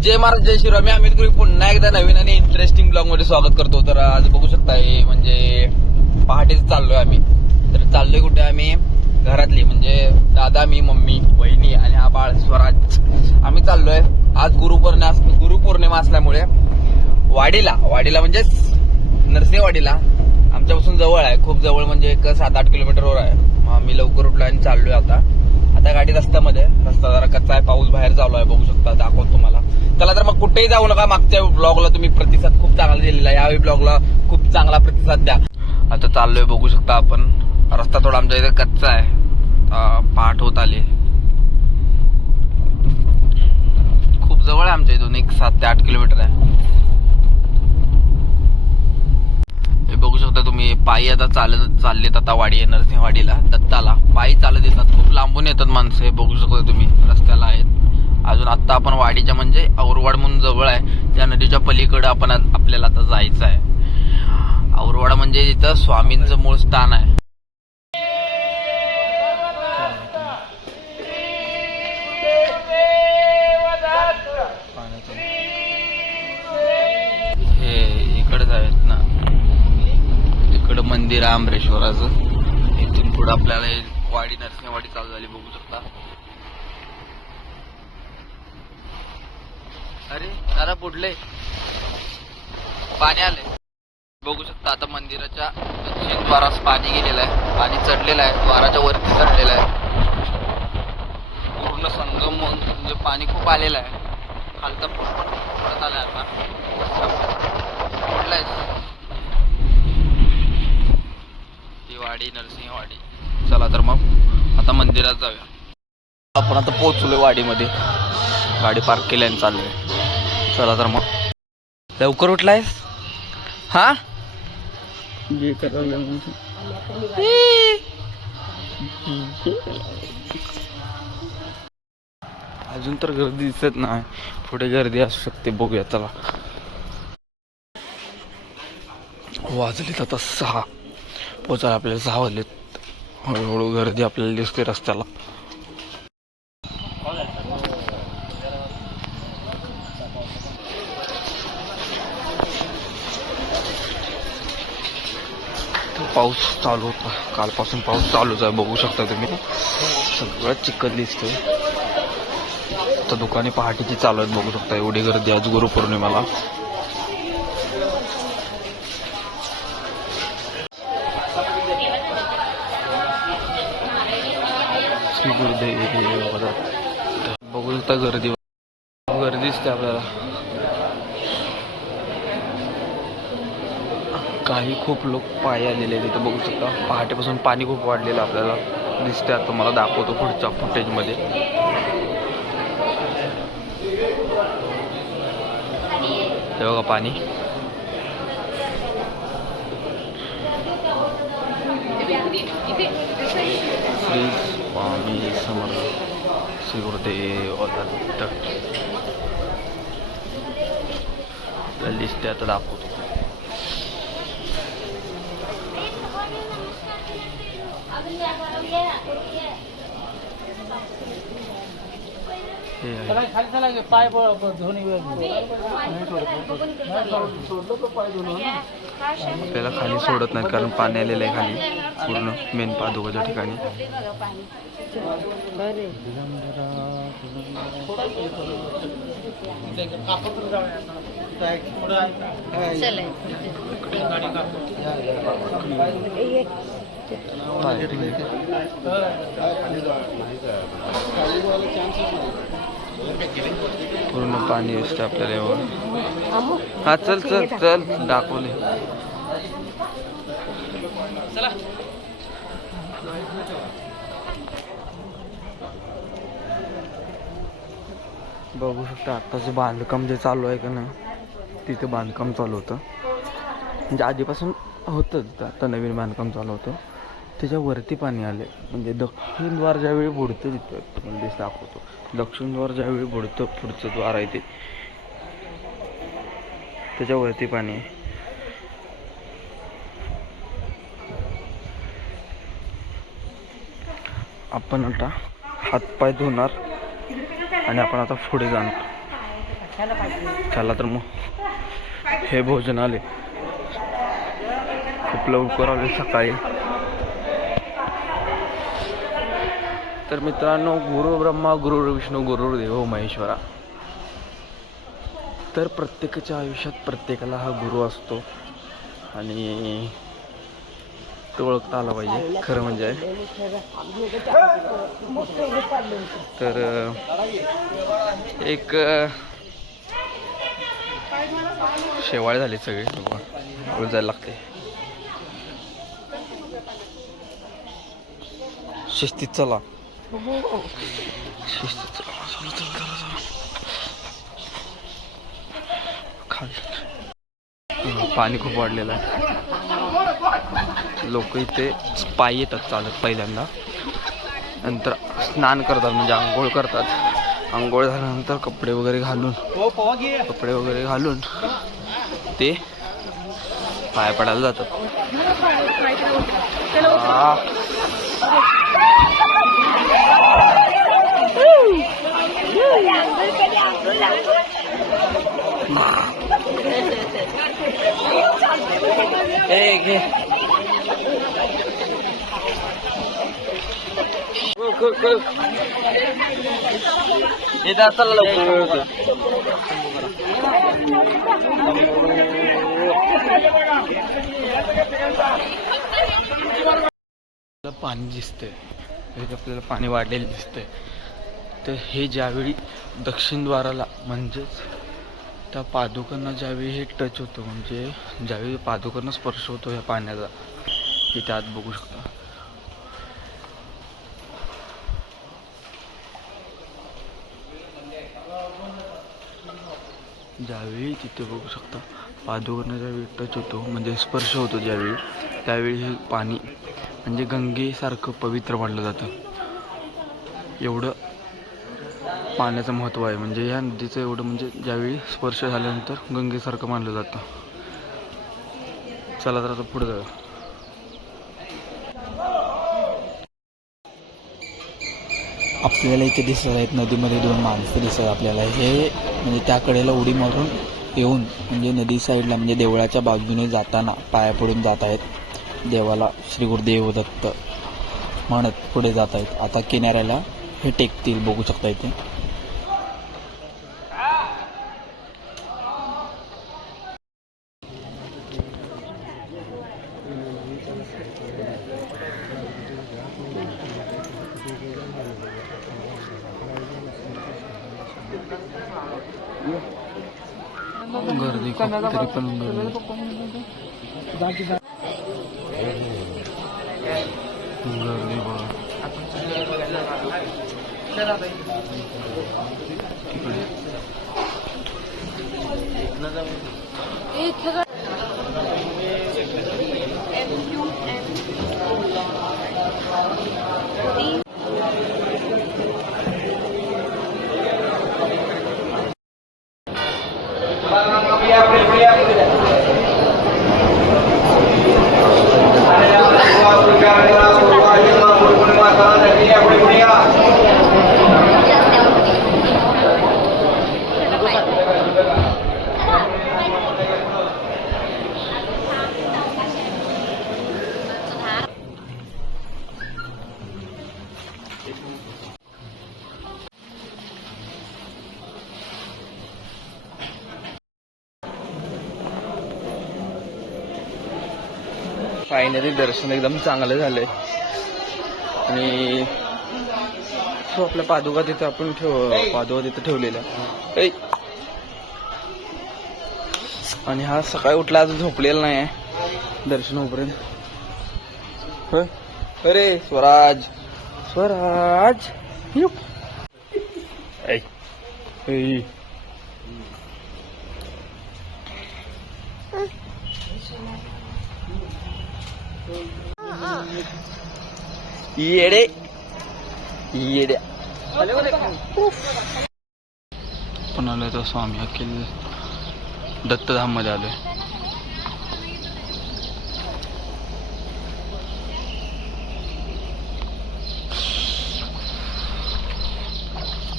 जय महाराज जय शिवराम मी अमित गुरी पुन्हा एकदा नवीन आणि इंटरेस्टिंग ब्लॉगमध्ये स्वागत करतो. तर आज बघू शकता हे म्हणजे पहाटेच चाललोय आम्ही. तर चाललोय कुठे आम्ही? घरातली म्हणजे दादा मी मम्मी वहिनी आणि हा बाळ स्वराज. आम्ही चाललोय. आज गुरुपौर्णिमा गुरुपौर्णिमा असल्यामुळे वाडीला. वाडीला म्हणजे नरसेवाडीला आमच्यापासून जवळ आहे. खूप जवळ म्हणजे एक सात आठ किलोमीटरवर आहे. मग आम्ही लवकर उठलो आणि चाललोय आता. आता गाडी रस्त्यामध्ये रस्ता जरा कच्चा आहे पाऊस बाहेर चालू आहे बघू शकता दाखवतो तुम्हाला. चला तर मग कुठेही जाऊ नका मागच्या ब्लॉगला तुम्ही प्रतिसाद खूप चांगला दिलेला आहे. यावेळी ब्लॉगला खूप चांगला प्रतिसाद द्या. आता चाललोय बघू शकता आपण. रस्ता थोडा आमच्या इथे कच्चा आहे. पहाट होत आली. खूप जवळ आहे आमच्या इथून एक सात ते आठ किलोमीटर आहे हे बघू शकता तुम्ही पायी आता चालत चाललेत आता वाडी नरसिंहवाडीला दत्ताला. पायी चालत येतात. खूप लांबून येतात माणसं हे बघू शकता तुम्ही. रस्त्याला आहेत. अजून आत्ता आपण वाडीच्या म्हणजे औरवाड म्हणून जवळ आहे. त्या नदीच्या पलीकडे आपण आपल्याला आता जायचं आहे. औरवाड म्हणजे इथं स्वामींचं मूळ स्थान आहे. मंदिर आहे आंबरेश्वराचं इथून पुढे आपल्याला वाडी नरसिंहवाडी चालू झाली बघू शकता. अरे जरा बुडले. पाणी आले बघू शकता आता मंदिराच्या दक्षिण द्वारास पाणी गेलेलं आहे. पाणी चढलेलं आहे. द्वाराच्या वरती चढलेलं आहे. पूर्ण संगम म्हणजे पाणी खूप आलेलं आहे. खालचा पट पडत आलाय आता. कुठला ही वाडी नरसिंहवाडी. चला तर मग आता मंदिरात जाऊया. आपण आता पोचलो वाडीमध्ये. गाडी पार्क केली आणि चाललोय. चला तर मग. लवकर उठलायस? हा? अजून तर गर्दी दिसत नाही. पुढे गर्दी असू शकते. बघूया चला. वाजले आता सहा. पोचायला आपल्याला सहा वाजलेत हळूहळू गर्दी आपल्याला दिसते रस्त्याला. पाऊस चालू होता. कालपासून पाऊस चालूच आहे. बघू शकता तुम्ही. सगळं चिकन दिसतंय. तर दुकाने पहाटेची चालू आहेत. बघू शकता एवढी गर्दी आज गुरुपौर्णिमेला. बघू शकता गर्दी गर्दी दिसते आपल्याला. काही खूप लोक पायी आलेले आहेत इथं बघू शकता. पहाटेपासून पाणी खूप वाढलेलं आपल्याला. दिसतंय आता तुम्हाला दाखवतो पुढच्या फुटेजमध्ये हे बघा पाणी. श्री स्वामी समर्थ श्री गुरुदेव दत्त आपल्याला दिसते आता दाखवतो हे आहे. खाली चला गे पाय धोनी आपल्याला खाली सोडत नाहीत कारण पाणी आलेलं आहे खाली. पूर्ण मेन पादुकाच्या ठिकाणी. पूर्ण पाणी असतं आपल्याला एवढं हा चल चल चल. दाखवले बघू शकता आत्ताचं बांधकाम जे चालू आहे का ना तिथे बांधकाम चालू होतं. म्हणजे आधीपासून होतं आता नवीन बांधकाम चालू होतं. त्याच्यावरती पाणी आले म्हणजे दक्षिण द्वार ज्यावेळी बुडतं तिथं तुम्हाला दिस दाखवतो. दक्षिण द्वार ज्यावेळी बुडतं पुढचं द्वार आहे ते. त्याच्यावरती पाणी आहे. आपण आता हातपाय धुणार आणि आपण आता पुढे जाणार. चला तर मग. हे भोजन आले खूप लवकर आले सकाळी. तर मित्रांनो गुरु ब्रह्मा गुरु विष्णू गुरु देव महेश्वरा. तर प्रत्येकाच्या आयुष्यात प्रत्येकाला हा गुरु असतो. आणि तो ओळखता आला पाहिजे खरं म्हणजे. तर एक शेवाळे झाले सगळे. हळू जायला लागते. शिस्तीत चला. शिस्तीत पाणी खूप वाढलेलं आहे. लोक इथे पाय येतात चालत पहिल्यांदा. नंतर स्नान करतात म्हणजे आंघोळ करतात. आंघोळ झाल्यानंतर कपडे वगैरे घालून कपडे वगैरे घालून ते पाया पडायला जातात. चला लवकर. आपल्याला पाणी दिसतंय आपल्याला पाणी वाढलेलं दिसतंय तर हे ज्यावेळी दक्षिणद्वाराला म्हणजेच त्या पादुकांना ज्यावेळी हे टच होतं म्हणजे ज्यावेळी पादुकांना स्पर्श होतो या पाण्याचा हे त्यात बघू शकता. ज्यावेळी तिथे बघू शकता पादुकांना ज्यावेळी टच होतो म्हणजे स्पर्श होतो ज्यावेळी त्यावेळी हे पाणी म्हणजे गंगेसारखं पवित्र मानलं जातं. एवढं पाण्याचं महत्त्व आहे. म्हणजे या नदीचं एवढं म्हणजे ज्यावेळी स्पर्श झाल्यानंतर गंगेसारखं मानलं जातं. चला तर आता पुढे जाऊया. आपल्याला इथे दिसत आहेत नदीमध्ये दोन माणसं दिसत आहेत आपल्याला. हे म्हणजे त्या कडेला उडी मारून येऊन म्हणजे नदी साईडला म्हणजे देवळाच्या बाजूने जाताना पाया पडून जात आहेत. देवाला श्री गुरुदेव दत्त म्हणत पुढे जात आहेत. आता किनाऱ्याला हे टेकतील बघू शकता इथे. तरी पण गर्दी बघा इकडे. फायनली दर्शन एकदम चांगलं झालंय. आणि तो आपल्या पादुका तिथे आपण ठेव पादुका तिथे ठेवलेल्या आणि हा सकाळी उठला अजून झोपलेला नाही आहे दर्शन होईपर्यंत अरे स्वराज. स्वराज. युप. ऐ. येडे. येड्या पण आलोय तो स्वामी अखिल दत्तधाममध्ये आलोय.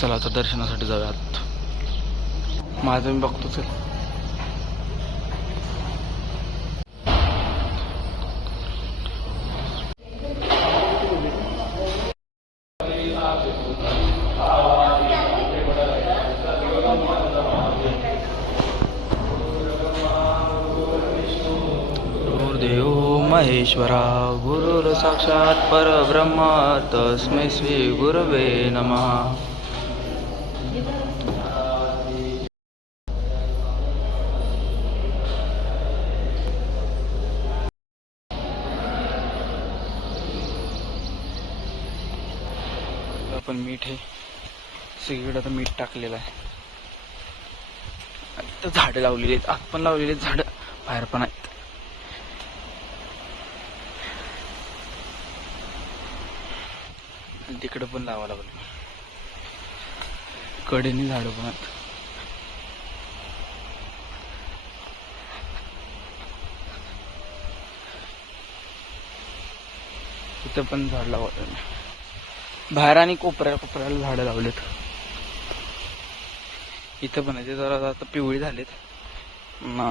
चला आता दर्शनासाठी जाऊयात. माझं मी बघतोच देव महेश्वरा गुरुर साक्षात परब्रह्म तस्मै श्री गुरवे नमः. आपण मीठ हे सगळीकडे आता मीठ टाकलेलं आहे. आता झाडं लावलेली आहेत. आत पण लावलेली आहेत झाडं. बाहेर पण आहेत. तिकडं पण लावा लागलं. कडेने झाडं पण तिथं पण झाड लावलं बाहेर आणि कोपऱ्या कोपऱ्याला झाडं लावलेत. इथं पण आहे ते जरा आता पिवळी झालेत. ना